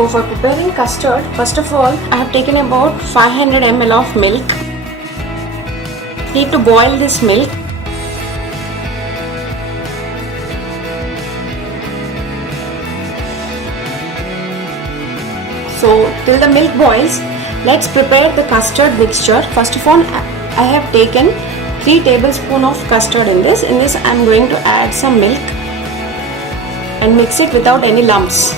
So for preparing custard, first of all, I have taken about 500 ml of milk. Need to boil this milk. So till the milk boils, let's prepare the custard mixture. First of all, I have taken 3 tablespoons of custard in this. In this, I am going to add some milk and mix it without any lumps.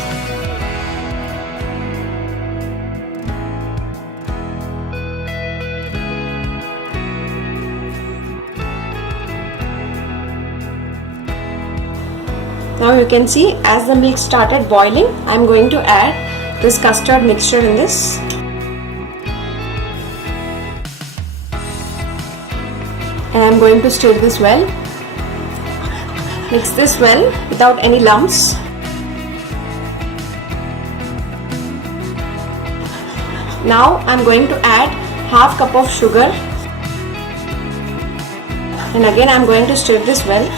Now you can see as the milk started boiling, I am going to add this custard mixture in this. And I am going to stir this well. Mix this well without any lumps. Now I am going to add half cup of sugar. And again I am going to stir this well.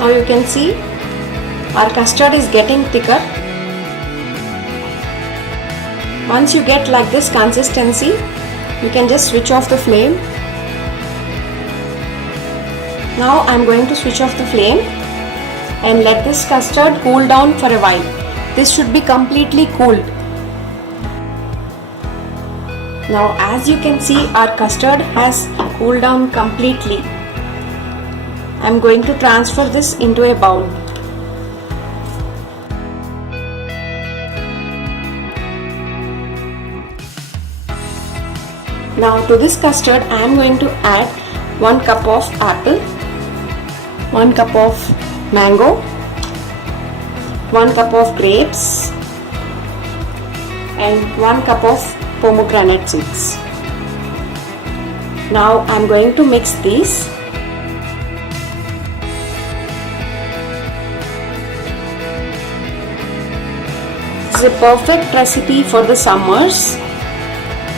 Now you can see our custard is getting thicker. Once you get like this consistency, you can just switch off the flame. Now I am going to switch off the flame and let this custard cool down for a while. This should be completely cooled. Now as you can see, our custard has cooled down completely. I am going to transfer this into a bowl. Now to this custard I am going to add 1 cup of apple, 1 cup of mango, 1 cup of grapes and 1 cup of pomegranate seeds. Now I am going to mix these. This is a perfect recipe for the summers.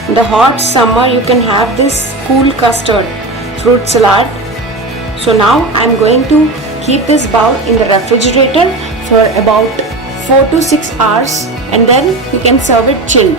In the hot summer you can have this cool custard fruit salad. So now I am going to keep this bowl in the refrigerator for about 4 to 6 hours and then you can serve it chilled.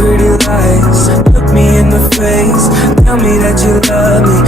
Pretty lies, look me in the face, tell me that you love me.